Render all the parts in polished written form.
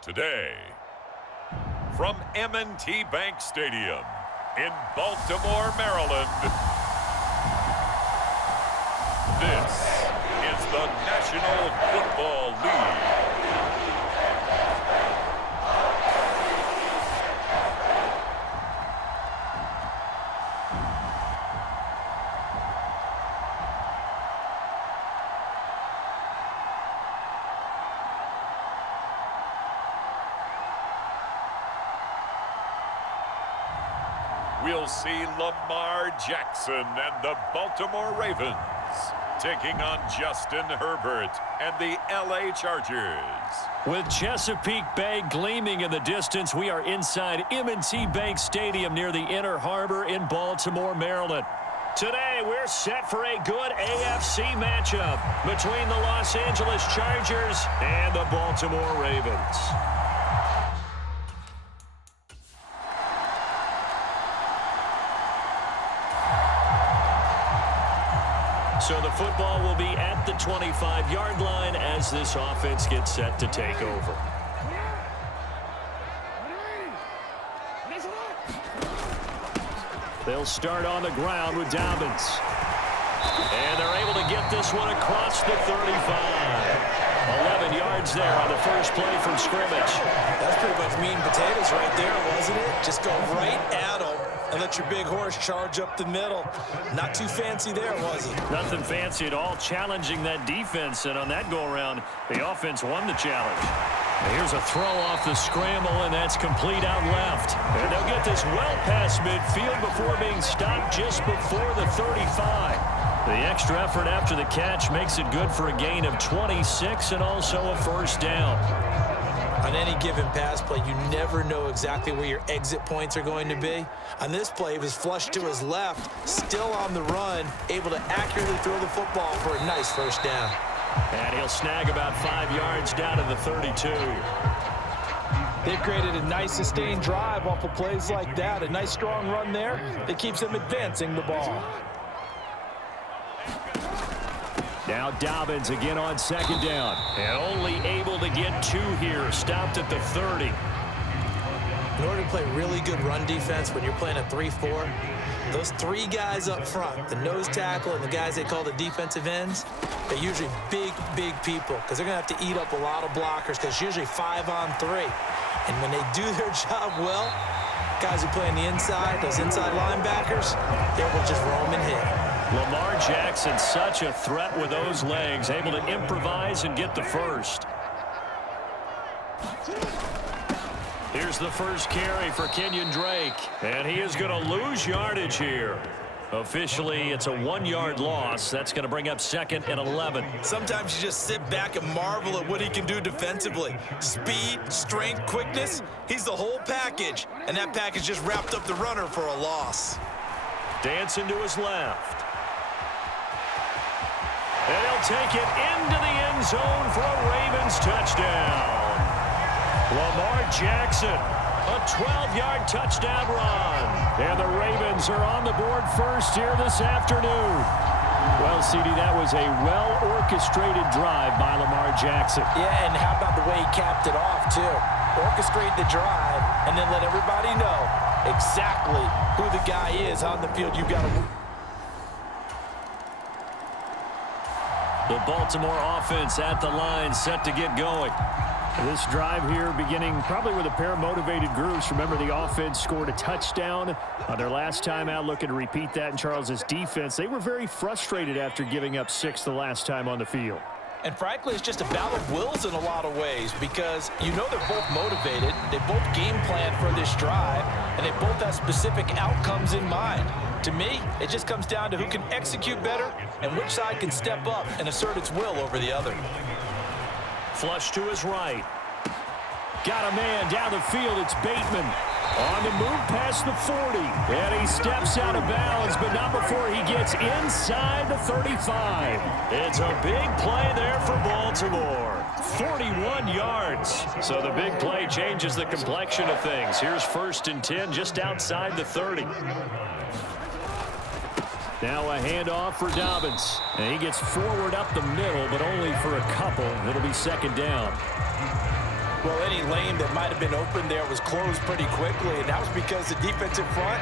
Today, from M&T Bank Stadium in Baltimore, Maryland, this is the National Football League. We'll see Lamar Jackson and the Baltimore Ravens taking on Justin Herbert and the LA Chargers. With Chesapeake Bay gleaming in the distance, we are inside M&T Bank Stadium near the Inner Harbor in Baltimore, Maryland. Today, we're set for a good AFC matchup between the Los Angeles Chargers and the Baltimore Ravens. So the football will be at the 25-yard line as this offense gets set to take over. They'll start on the ground with Dobbins. And they're able to get this one across the 35. 11 yards there on the first play from scrimmage. That's pretty much meat and potatoes right there, wasn't it? Just go right at them and let your big horse charge up the middle. Not too fancy there, was it? Nothing fancy at all, challenging that defense. And on that go-around, the offense won the challenge. Here's a throw off the scramble, and that's complete out left. And they'll get this well past midfield before being stopped just before the 35. The extra effort after the catch makes it good for a gain of 26 and also a first down. On any given pass play, you never know exactly where your exit points are going to be. On this play, he was flushed to his left, still on the run, able to accurately throw the football for a nice first down. And he'll snag about 5 yards down to the 32. They've created a nice sustained drive off of plays like that. A nice strong run there that keeps them advancing the ball. Now Dobbins again on second down. And only able to get 2 here. Stopped at the 30. In order to play really good run defense when you're playing a 3-4, those 3 guys up front, the nose tackle and the guys they call the defensive ends, they're usually big people because they're going to have to eat up a lot of blockers because it's usually 5 on 3. And when they do their job well, guys who play on the inside, those inside linebackers, they will just roam and hit. Lamar Jackson, such a threat with those legs, able to improvise and get the first. Here's the first carry for Kenyon Drake, and he is going to lose yardage here. Officially, it's a 1-yard loss. That's going to bring up 2nd and 11. Sometimes you just sit back and marvel at what he can do defensively. Speed, strength, quickness, he's the whole package, and that package just wrapped up the runner for a loss. Dancing to his left. And he'll take it into the end zone for a Ravens touchdown. Lamar Jackson, a 12-yard touchdown run. And the Ravens are on the board first here this afternoon. Well, CD, that was a well-orchestrated drive by Lamar Jackson. Yeah, and how about the way he capped it off, too? Orchestrate the drive and then let everybody know exactly who the guy is on the field. You've got to... The Baltimore offense at the line, set to get going. This drive here beginning probably with a pair of motivated groups. Remember, the offense scored a touchdown on their last time out. Looking to repeat that in Charles's defense. They were very frustrated after giving up 6 the last time on the field. And frankly, it's just a battle of wills in a lot of ways because you know they're both motivated. They both game plan for this drive, and they both have specific outcomes in mind. To me, it just comes down to who can execute better and which side can step up and assert its will over the other. Flush to his right. Got a man down the field. It's Bateman. On the move past the 40. And he steps out of bounds, but not before he gets inside the 35. It's a big play there for Baltimore. 41 yards. So the big play changes the complexion of things. Here's 1st and 10 just outside the 30. Now a handoff for Dobbins. And he gets forward up the middle, but only for a couple. It'll be 2nd down. Well, any lane that might have been open there was closed pretty quickly, and that was because the defensive front,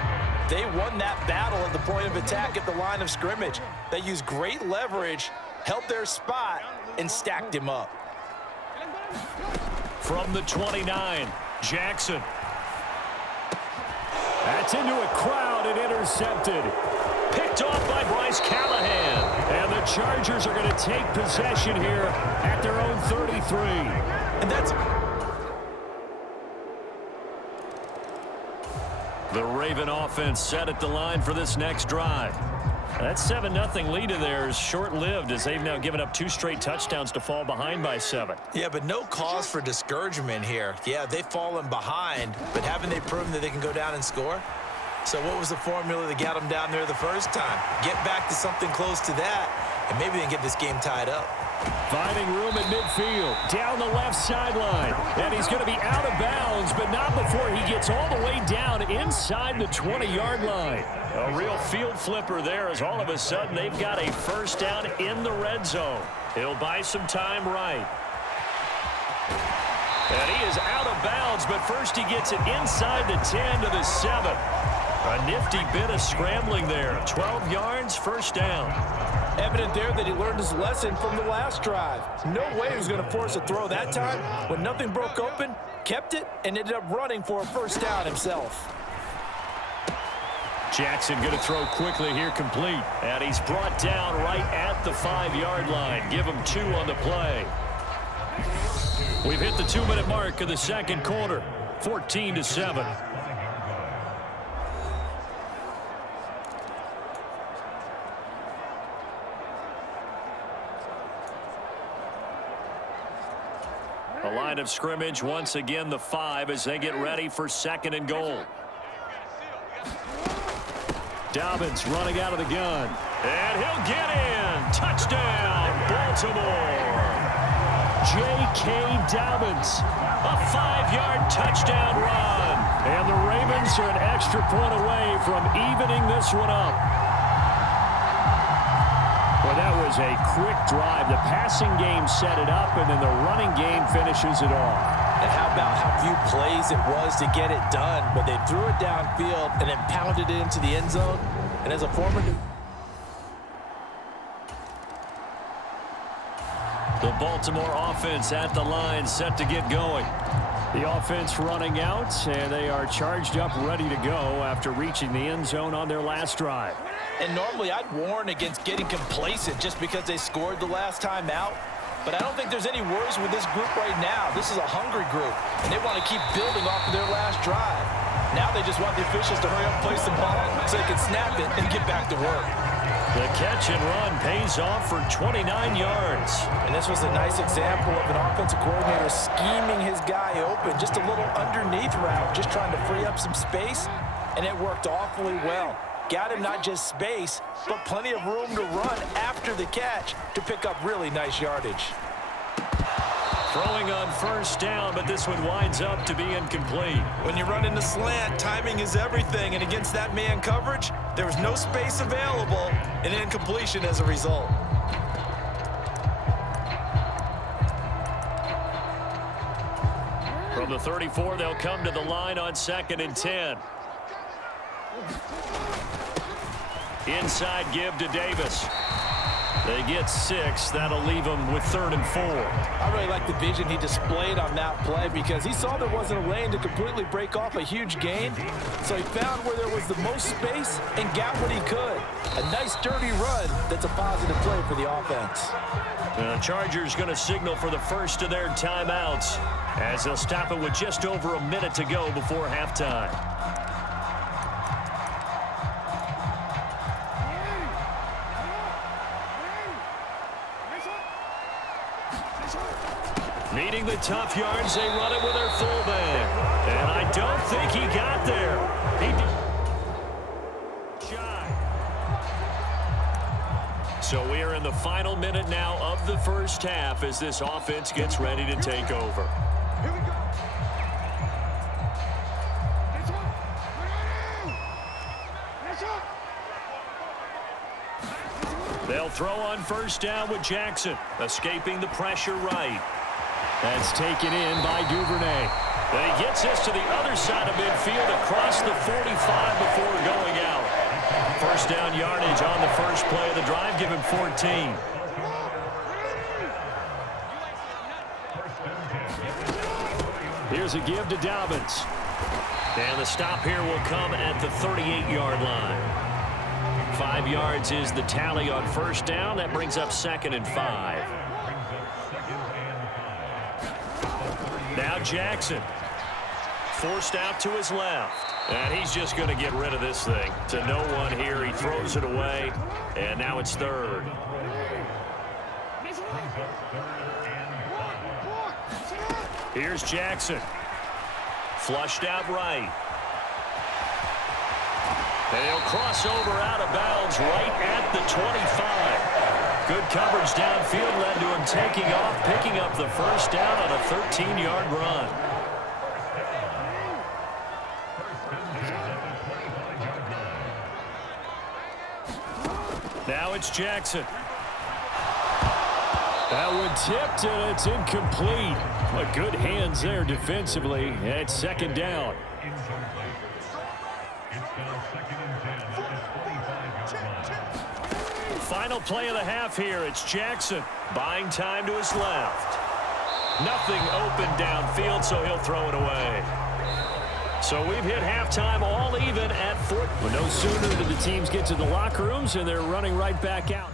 they won that battle at the point of attack at the line of scrimmage. They used great leverage, held their spot, and stacked him up. From the 29, Jackson. That's into a crowd and intercepted. Picked off by Bryce Callahan. And the Chargers are going to take possession here at their own 33. And that's... The Raven offense set at the line for this next drive. That 7-0 lead of theirs is short-lived as they've now given up 2 straight touchdowns to fall behind by 7. Yeah, but no cause for discouragement here. Yeah, they've fallen behind, but haven't they proven that they can go down and score? So what was the formula that got them down there the first time? Get back to something close to that, and maybe they can get this game tied up. Finding room at midfield, down the left sideline, and he's going to be out of bounds, but not before he gets all the way down inside the 20-yard line. A real field flipper there as all of a sudden they've got a 1st down in the red zone. He'll buy some time right. And he is out of bounds, but first he gets it inside the 10 to the 7. A nifty bit of scrambling there. 12 yards, 1st down. Evident there that he learned his lesson from the last drive. No way he was going to force a throw that time. When nothing broke open, kept it, and ended up running for a 1st down himself. Jackson going to throw quickly here, complete. And he's brought down right at the 5-yard line. Give him 2 on the play. We've hit the 2-minute mark of the 2nd quarter. 14-7. The line of scrimmage, once again, the 5 as they get ready for 2nd and goal. Dobbins running out of the gun. And he'll get in. Touchdown, Baltimore. J.K. Dobbins. A 5-yard touchdown run. And the Ravens are an extra point away from evening this one up. Well, that was a quick drive. The passing game set it up, and then the running game finishes it off. And how about how few plays it was to get it done, but they threw it downfield and then pounded it into the end zone. And as a former... The Baltimore offense at the line, set to get going. The offense running out, and they are charged up, ready to go after reaching the end zone on their last drive. And normally I'd warn against getting complacent just because they scored the last time out. But I don't think there's any worries with this group right now. This is a hungry group, and they want to keep building off of their last drive. Now they just want the officials to hurry up and place the ball so they can snap it and get back to work. The catch and run pays off for 29 yards. And this was a nice example of an offensive coordinator scheming his guy open. Just a little underneath route, just trying to free up some space, and it worked awfully well. Got him not just space, but plenty of room to run after the catch to pick up really nice yardage. Throwing on 1st down, but this one winds up to be incomplete. When you run in the slant, timing is everything, and against that man coverage, there was no space available, and incompletion as a result. From the 34, they'll come to the line on 2nd and 10. Inside give to Davis. They get 6. That'll leave them with 3rd and 4. I really like the vision he displayed on that play because he saw there wasn't a lane to completely break off a huge gain. So he found where there was the most space and got what he could. A nice dirty run that's a positive play for the offense. The Chargers going to signal for the first of their timeouts as they'll stop it with just over a minute to go before halftime. Needing the tough yards, they run it with their fullback. And I don't think he got there. He did. Shy. So we are in the final minute now of the first half as this offense gets ready to take over. Here we go. They'll throw on first down with Jackson, escaping the pressure right. That's taken in by Duvernay. And he gets this to the other side of midfield across the 45 before going out. First down yardage on the first play of the drive. Give him 14. Here's a give to Dobbins. And the stop here will come at the 38-yard line. 5 yards is the tally on first down. That brings up 2nd and 5. Now Jackson. Forced out to his left. And he's just going to get rid of this thing. To no one here. He throws it away. And now it's 3rd. Here's Jackson. Flushed out right. And he'll cross over out of bounds right at the 25. Good coverage downfield led to him taking off, picking up the first down on a 13-yard run. Now it's Jackson. That one tipped, and it's incomplete. But good hands there defensively. It's 2nd down. Final play of the half here. It's Jackson buying time to his left. Nothing open downfield, so he'll throw it away. So we've hit halftime all even at 4. Well, no sooner do the teams get to the locker rooms, and they're running right back out.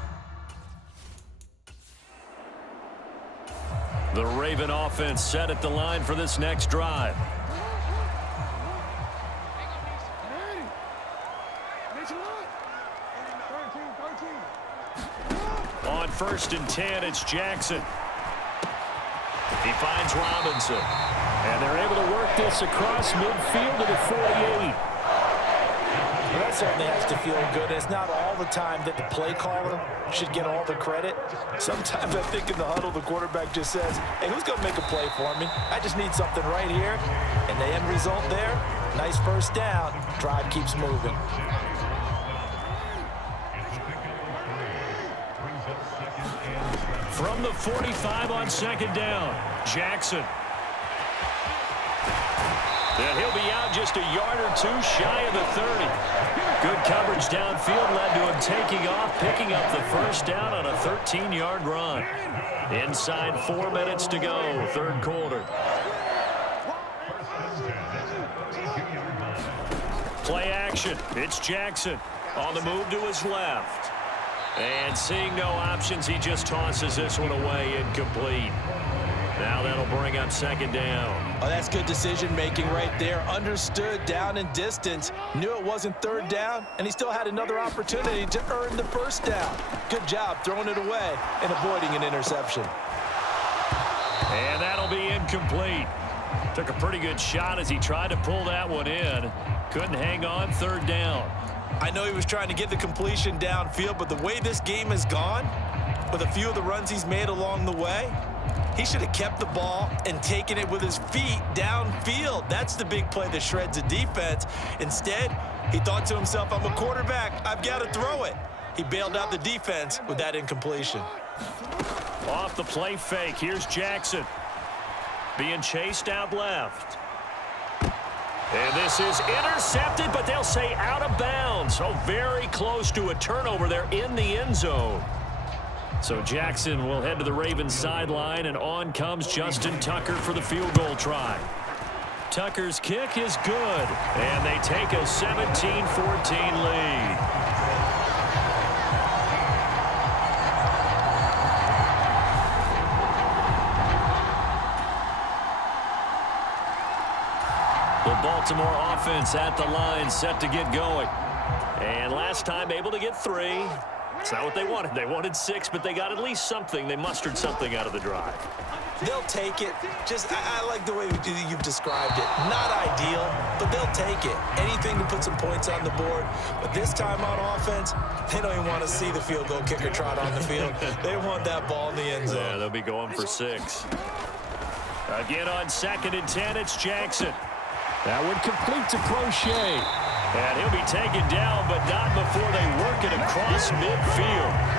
The Raven offense set at the line for this next drive. On 1st and 10, it's Jackson. He finds Robinson. And they're able to work this across midfield to the 48. Well, that certainly has to feel good. It's not all the time that the play caller should get all the credit. Sometimes I think in the huddle, the quarterback just says, hey, who's going to make a play for me? I just need something right here. And the end result there, nice first down. Drive keeps moving. From the 45 on 2nd down, Jackson. And he'll be out just a yard or two shy of the 30. Good coverage downfield led to him taking off, picking up the first down on a 13-yard run. Inside 4 minutes to go, 3rd quarter. Play action. It's Jackson on the move to his left. And seeing no options, he just tosses this one away, incomplete. Now that'll bring up 2nd down. Oh, that's good decision-making right there. Understood down and distance. Knew it wasn't 3rd down, and he still had another opportunity to earn the first down. Good job throwing it away and avoiding an interception. And that'll be incomplete. Took a pretty good shot as he tried to pull that one in. Couldn't hang on, 3rd down. I know he was trying to get the completion downfield, but the way this game has gone, with a few of the runs he's made along the way, he should have kept the ball and taken it with his feet downfield. That's the big play that shreds a defense. Instead, he thought to himself, I'm a quarterback. I've got to throw it. He bailed out the defense with that incompletion. Off the play fake, here's Jackson. Being chased out left. And this is intercepted, but they'll say out of bounds. So very close to a turnover there in the end zone. So Jackson will head to the Ravens sideline, and on comes Justin Tucker for the field goal try. Tucker's kick is good, and they take a 17-14 lead. The Baltimore offense at the line, set to get going. And last time able to get 3. It's not what they wanted. They wanted 6, but they got at least something. They mustered something out of the drive. They'll take it. I like the way you've described it. Not ideal, but they'll take it. Anything to put some points on the board. But this time on offense, they don't even want to see the field goal kicker trot on the field. They want that ball in the end zone. Yeah, they'll be going for 6. Again on 2nd and 10, it's Jackson. That would complete to Crochet. And he'll be taken down, but not before they work it across midfield.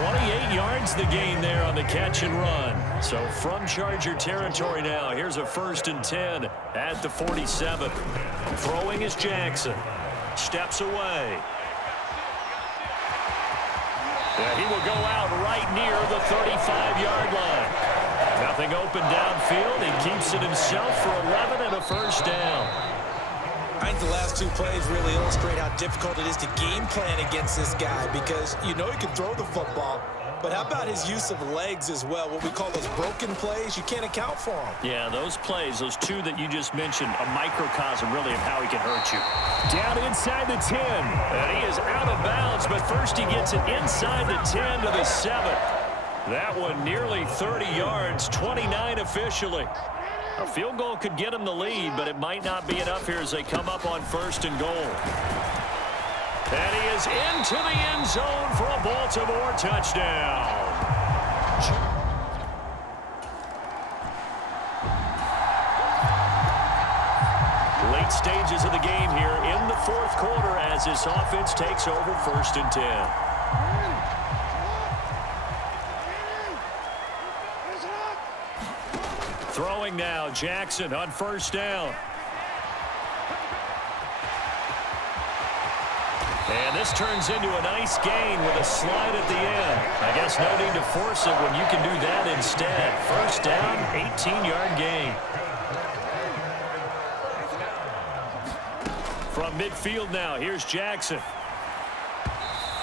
28 yards the gain there on the catch and run. So from Charger territory now, here's a 1st and 10 at the 47. Throwing is Jackson. Steps away. Yeah, he will go out right near the 35-yard line. Nothing open downfield. He keeps it himself for 11 and a 1st down. I think the last 2 plays really illustrate how difficult it is to game plan against this guy because you know he can throw the football, but how about his use of legs as well? What we call those broken plays, you can't account for them. Yeah, those plays, those 2 that you just mentioned, a microcosm really of how he can hurt you. Down inside the 10, and he is out of bounds, but first he gets it inside the 10 to the 7. That one nearly 30 yards, 29 officially. A field goal could get him the lead, but it might not be enough here as they come up on 1st and goal. And he is into the end zone for a Baltimore touchdown. Late stages of the game here in the 4th quarter as this offense takes over 1st and 10. Throwing now, Jackson on 1st down. And this turns into a nice gain with a slide at the end. I guess no need to force it when you can do that instead. 1st down, 18-yard gain. From midfield now, here's Jackson.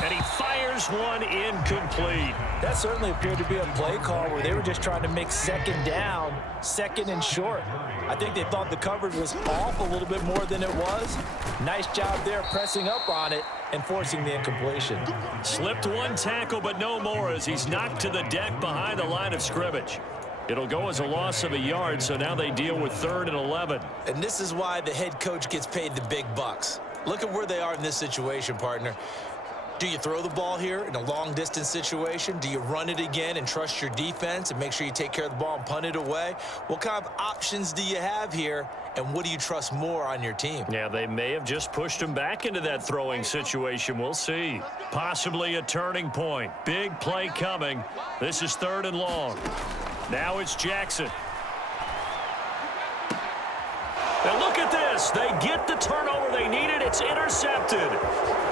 And he fires one incomplete. That certainly appeared to be a play call where they were just trying to make 2nd down, 2nd and short. I think they thought the coverage was off a little bit more than it was. Nice job there pressing up on it and forcing the incompletion. Slipped 1 tackle, but no more as he's knocked to the deck behind the line of scrimmage. It'll go as a loss of a yard, so now they deal with 3rd and 11. And this is why the head coach gets paid the big bucks. Look at where they are in this situation, partner. Do you throw the ball here in a long-distance situation? Do you run it again and trust your defense and make sure you take care of the ball and punt it away? What kind of options do you have here, and what do you trust more on your team? Yeah, they may have just pushed him back into that throwing situation. We'll see. Possibly a turning point. Big play coming. This is 3rd and long. Now it's Jackson. And look at this. They get the turnover they needed. It's intercepted.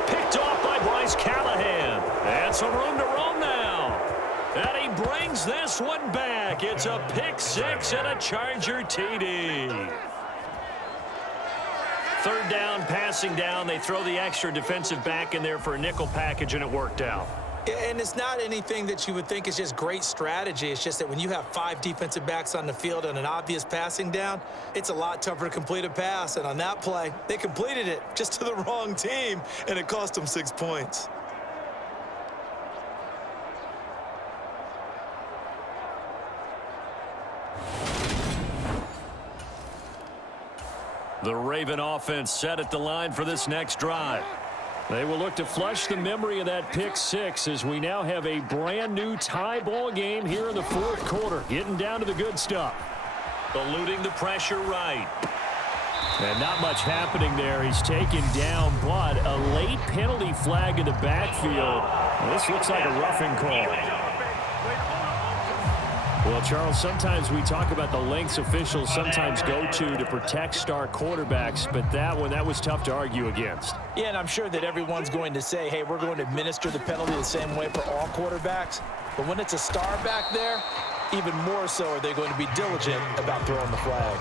Picked off by Bryce Callahan. And some room to roam now. And he brings this one back. It's a pick 6 and a Charger TD. 3rd down, passing down. They throw the extra defensive back in there for a nickel package, and it worked out. And it's not anything that you would think is just great strategy. It's just that when you have 5 defensive backs on the field and an obvious passing down, it's a lot tougher to complete a pass. And on that play, they completed it just to the wrong team, and it cost them 6 points. The Raven offense set at the line for this next drive. They will look to flush the memory of that pick 6 as we now have a brand new tie ball game here in the 4th quarter. Getting down to the good stuff. Eluding the pressure right. And not much happening there. He's taken down, but a late penalty flag in the backfield. This looks like a roughing call. Well, Charles, sometimes we talk about the lengths officials sometimes go to protect star quarterbacks, but that was tough to argue against. Yeah, and I'm sure that everyone's going to say, hey, we're going to administer the penalty the same way for all quarterbacks. But when it's a star back there, even more so are they going to be diligent about throwing the flag.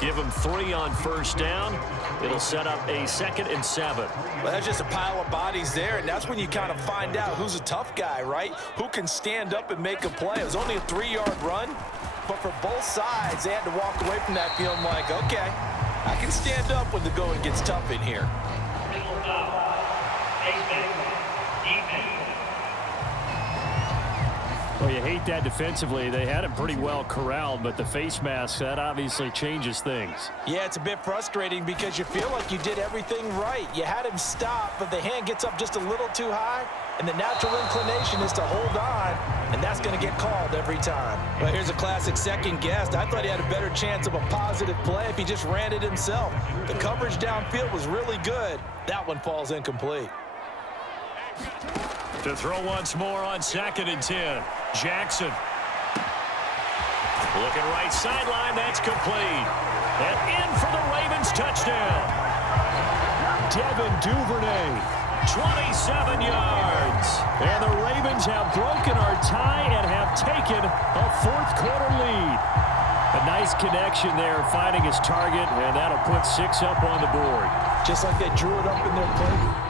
Give them 3 on 1st down. It'll set up a 2nd and 7. Well, that's just a pile of bodies there, and that's when you kind of find out who's a tough guy, right? Who can stand up and make a play. It was only a 3-yard run, but for both sides, they had to walk away from that feeling like, okay, I can stand up when the going gets tough in here. Well, you hate that defensively. They had it pretty well corralled, but the face mask, that obviously changes things. Yeah, it's a bit frustrating because you feel like you did everything right. You had him stop, but the hand gets up just a little too high, and the natural inclination is to hold on, and that's going to get called every time. But here's a classic second guess. I thought he had a better chance of a positive play if he just ran it himself. The coverage downfield was really good. That one falls incomplete. To throw once more on 2nd and 10. Jackson. Looking right sideline. That's complete. And in for the Ravens touchdown. Devin Duvernay, 27 yards. And the Ravens have broken our tie and have taken a fourth-quarter lead. A nice connection there, finding his target, and that'll put 6 up on the board. Just like they drew it up in their play.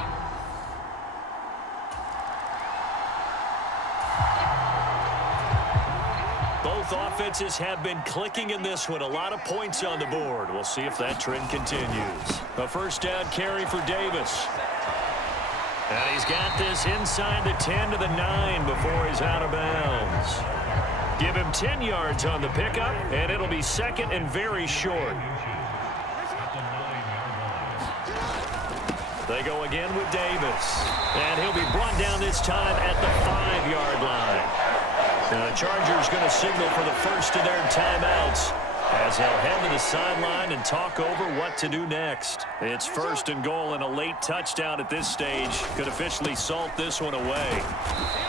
Both offenses have been clicking in this one. A lot of points on the board. We'll see if that trend continues. A first down carry for Davis. And he's got this inside the 10 to the 9 before he's out of bounds. Give him 10 yards on the pickup, and it'll be 2nd and very short. They go again with Davis. And he'll be brought down this time at the 5-yard line. The Chargers going to signal for the first of their timeouts as they'll head to the sideline and talk over what to do next. It's 1st and goal, and a late touchdown at this stage could officially salt this one away.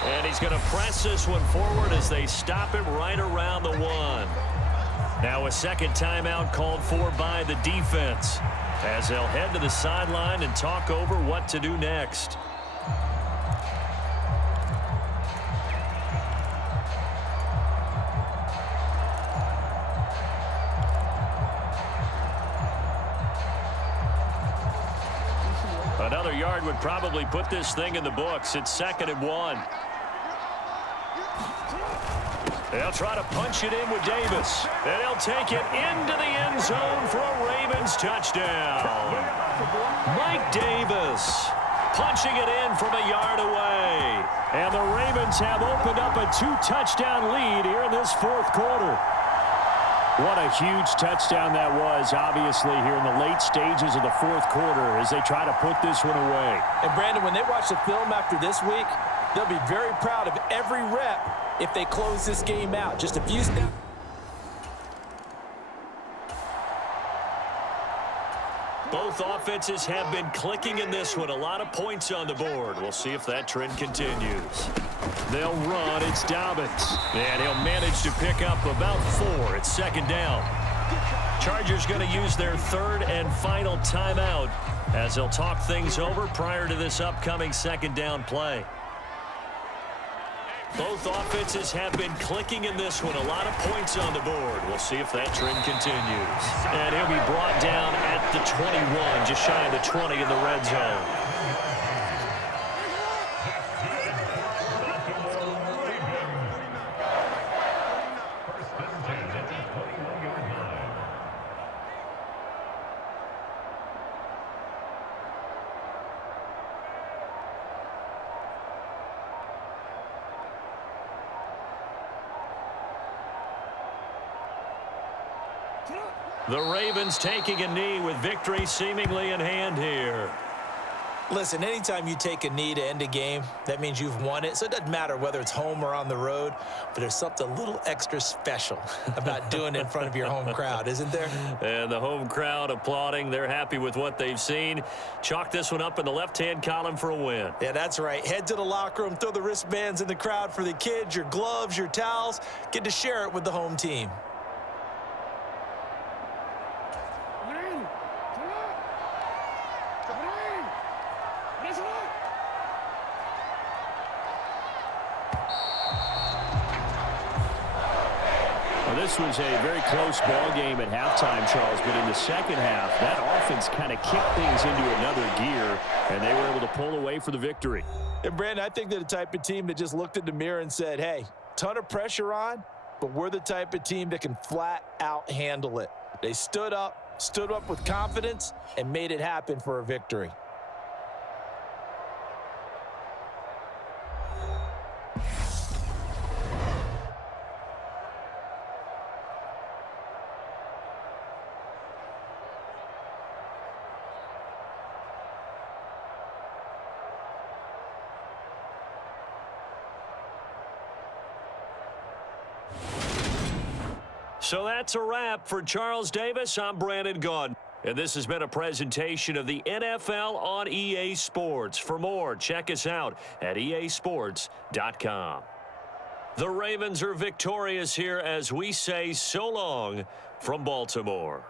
And he's going to press this one forward as they stop him right around the 1. Now a second timeout called for by the defense as they'll head to the sideline and talk over what to do next. Another yard would probably put this thing in the books. It's 2nd and 1. They'll try to punch it in with Davis. And he'll take it into the end zone for a Ravens touchdown. Mike Davis punching it in from a yard away. And the Ravens have opened up a 2-touchdown lead here in this fourth quarter. What a huge touchdown that was, obviously, here in the late stages of the fourth quarter as they try to put this one away. And, Brandon, when they watch the film after this week, they'll be very proud of every rep if they close this game out. Just a few steps. Both offenses have been clicking in this one. A lot of points on the board. We'll see if that trend continues. They'll run. It's Dobbins. And he'll manage to pick up about 4. It's 2nd down. Chargers going to use their 3rd and final timeout as they'll talk things over prior to this upcoming 2nd down play. Both offenses have been clicking in this one. A lot of points on the board. We'll see if that trend continues. And he'll be brought down at the 21, just shy of the 20 in the red zone. The Ravens taking a knee with victory seemingly in hand here. Listen, anytime you take a knee to end a game, that means you've won it. So it doesn't matter whether it's home or on the road, but there's something a little extra special about doing it in front of your home crowd, isn't there? And the home crowd applauding. They're happy with what they've seen. Chalk this one up in the left-hand column for a win. Yeah, that's right. Head to the locker room, throw the wristbands in the crowd for the kids, your gloves, your towels. Get to share it with the home team. This was a very close ball game at halftime, Charles, but in the second half, that offense kind of kicked things into another gear, and they were able to pull away for the victory. And, Brandon, I think they're the type of team that just looked in the mirror and said, hey, ton of pressure on, but we're the type of team that can flat out handle it. They stood up with confidence, and made it happen for a victory. So that's a wrap. For Charles Davis, I'm Brandon Gaudin. And this has been a presentation of the NFL on EA Sports. For more, check us out at easports.com. The Ravens are victorious here as we say so long from Baltimore.